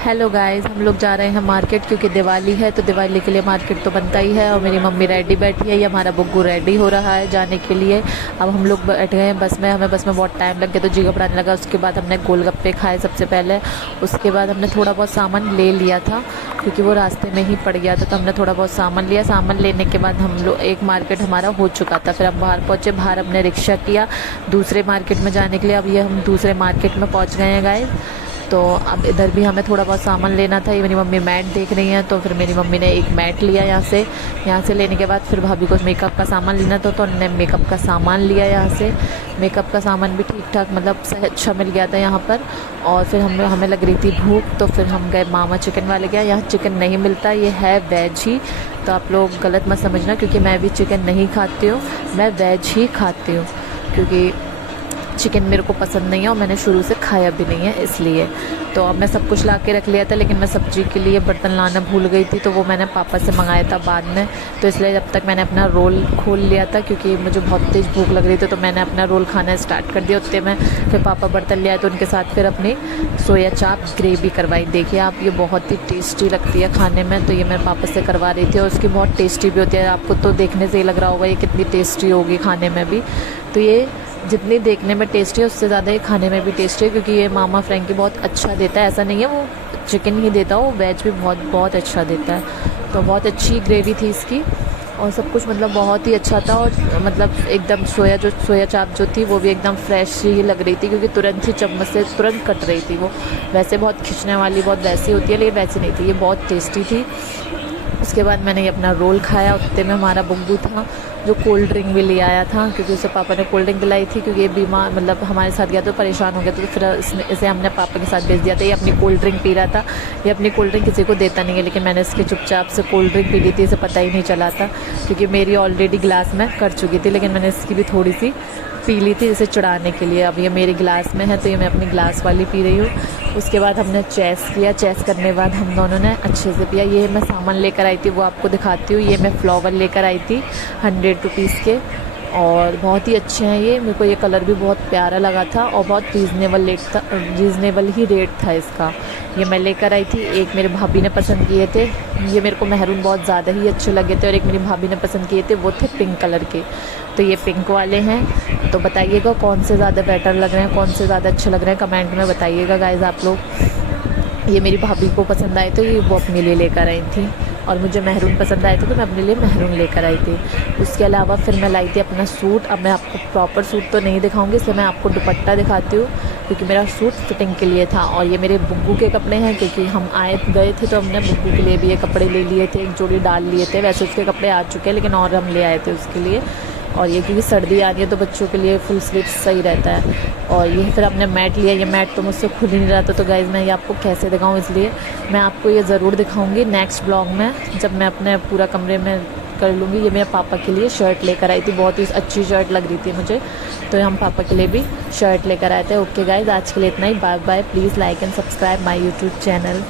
Hello guys, हम लोग जा रहे हैं मार्केट क्योंकि दिवाली है तो दिवाली के लिए मार्केट तो बनता ही है। और मेरी मम्मी रेडी बैठी है, ये हमारा बुग्गू रेडी हो रहा है जाने के लिए। अब हम लोग बैठ गए हैं बस में, हमें बस में बहुत टाइम लग गया तो जी घबराने लगा। उसके बाद हमने गोलगप्पे खाए सबसे पहले, उसके बाद हमने थोड़ा बहुत सामान ले लिया था क्योंकि वो रास्ते में ही पड़ गया था, तो हमने थोड़ा बहुत सामान लिया। सामान लेने के बाद हम लोग एक मार्केट हमारा हो चुका था, फिर हम बाहर पहुँचे। बाहर हमने रिक्शा किया दूसरे मार्केट में जाने के लिए। अब ये हम दूसरे मार्केट में पहुँच गए हैं गाइस। तो अब इधर भी हमें थोड़ा बहुत सामान लेना था। ये मेरी मम्मी मैट देख रही हैं, तो फिर मेरी मम्मी ने एक मैट लिया यहाँ से लेने के बाद फिर भाभी को मेकअप का सामान लेना था, तो उन्होंने मेकअप का सामान लिया यहाँ से। मेकअप का सामान भी ठीक ठाक मतलब सही अच्छा मिल गया था यहाँ पर। और फिर हमें लग रही थी भूख, तो फिर हम गए मामा चिकन वाले के यहाँ चिकन नहीं मिलता, ये है वेज ही, तो आप लोग गलत मत समझना क्योंकि मैं भी चिकन नहीं खाती हूँ, मैं वेज ही खाती हूँ क्योंकि चिकन मेरे को पसंद नहीं है और मैंने शुरू से खाया भी नहीं है इसलिए। तो अब मैं सब कुछ ला के रख लिया था, लेकिन मैं सब्ज़ी के लिए बर्तन लाना भूल गई थी, तो वो मैंने पापा से मंगाया था बाद में। तो इसलिए जब तक मैंने अपना रोल खोल लिया था क्योंकि मुझे बहुत तेज़ भूख लग रही थी, तो मैंने अपना रोल खाना स्टार्ट कर दिया उतने में। फिर पापा बर्तन ले आए तो उनके साथ फिर अपनी सोया चाप ग्रेवी करवाई। देखिए आप, ये बहुत ही टेस्टी लगती है खाने में, तो ये मैं पापा से करवा रही थी और उसकी बहुत टेस्टी भी होती है। आपको तो देखने से ही लग रहा होगा ये कितनी टेस्टी होगी खाने में भी। तो ये जितनी देखने में टेस्टी है उससे ज़्यादा ये खाने में भी टेस्टी है क्योंकि ये मामा फ्रैंकी बहुत अच्छा देता है। ऐसा नहीं है वो चिकन ही देता, वो वेज भी बहुत बहुत अच्छा देता है। तो बहुत अच्छी ग्रेवी थी इसकी और सब कुछ मतलब बहुत ही अच्छा था। और मतलब एकदम सोया चाप जो थी वो भी एकदम फ्रेश ही लग रही थी क्योंकि तुरंत ही चम्मच से तुरंत कट रही थी वो। वैसे बहुत खिंचने वाली बहुत वैसी होती है, लेकिन वैसी नहीं थी, ये बहुत टेस्टी थी। उसके बाद मैंने ये अपना रोल खाया। उतने में हमारा बुग्गू था जो कोल्ड ड्रिंक भी ले आया था क्योंकि उसे पापा ने कोल्ड ड्रिंक दिलाई थी क्योंकि ये बीमार मतलब हमारे साथ गया तो परेशान हो गया, तो फिर इसे हमने पापा के साथ भेज दिया था। ये अपनी कोल्ड ड्रिंक पी रहा था, ये अपनी कोल्ड ड्रिंक किसी को देता नहीं है, लेकिन मैंने इसके चुपचाप से कोल्ड ड्रिंक पी ली थी, इसे पता ही नहीं चला था क्योंकि मेरी ऑलरेडी ग्लास में कर चुकी थी, लेकिन मैंने इसकी भी थोड़ी सी पी ली थी इसे चढ़ाने के लिए। अब ये मेरी गिलास में है तो ये मैं अपनी गिलास वाली पी रही हूँ। उसके बाद हमने चेस किया, चेस करने के बाद हम दोनों ने अच्छे से पिया। ये मैं सामान लेकर आई थी वो आपको दिखाती हूँ। ये मैं फ्लावर लेकर आई थी 100 रुपीज़ के और बहुत ही अच्छे हैं ये। मेरे को ये कलर भी बहुत प्यारा लगा था और बहुत रीज़नेबल ही रेट था इसका। ये मैं लेकर आई थी। एक मेरे भाभी ने पसंद किए थे, ये मेरे को महरून बहुत ज़्यादा ही अच्छे लगे थे, और एक मेरी भाभी ने पसंद किए थे वो थे पिंक कलर के। तो ये पिंक वाले हैं, तो बताइएगा कौन से ज़्यादा बेटर लग रहे हैं, कौन से ज़्यादा अच्छे लग रहे हैं, कमेंट में बताइएगा गाइज़ आप लोग। ये मेरी भाभी को पसंद आए तो ये वो अपने लिए लेकर आई थी और मुझे महरून पसंद आए थे तो मैं अपने लिए महरून लेकर आई थी। उसके अलावा फिर मैं लाई थी अपना सूट। अब मैं आपको प्रॉपर सूट तो नहीं दिखाऊंगी, इसलिए मैं आपको दुपट्टा दिखाती हूँ क्योंकि मेरा सूट फिटिंग के लिए था। और ये मेरे बुग्गू के कपड़े हैं क्योंकि हम गए थे तो हमने बुग्गू के लिए भी ये कपड़े ले लिए थे, एक जोड़ी डाल लिए थे। वैसे उसके कपड़े आ चुके हैं लेकिन और हम ले आए थे उसके लिए। और ये क्योंकि सर्दी आ रही है तो बच्चों के लिए फुल स्लीव सही रहता है। और ये फिर हमने मैट लिया, ये मैट तो मुझसे खुल ही नहीं रहा था, तो गाइज़ मैं ये आपको कैसे दिखाऊं, इसलिए मैं आपको ये ज़रूर दिखाऊंगी नेक्स्ट ब्लॉग में जब मैं अपने पूरा कमरे में कर लूँगी। ये मेरे पापा के लिए शर्ट लेकर आई थी, बहुत ही अच्छी शर्ट लग रही थी मुझे, तो हम पापा के लिए भी शर्ट लेकर आए थे। ओके गाइज़, आज के लिए इतना ही, bye bye. Please like and subscribe my YouTube channel.